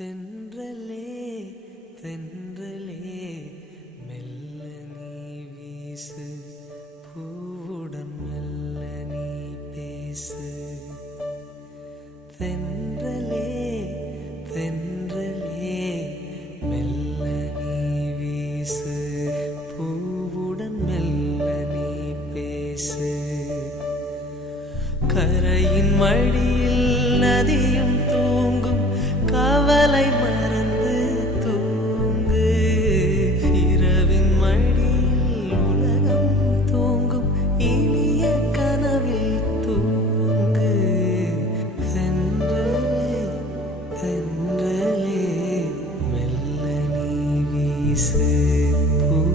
தென்றலே தென்றலே மெல்ல நீ வீசு. பூவுடன் மெல்ல நீ பேசு. தென்றலே தென்றலே மெல்ல நீ வீசு. பூவுடன் மெல்ல நீ பேசு. கரையின் மடியில் நதியும் se.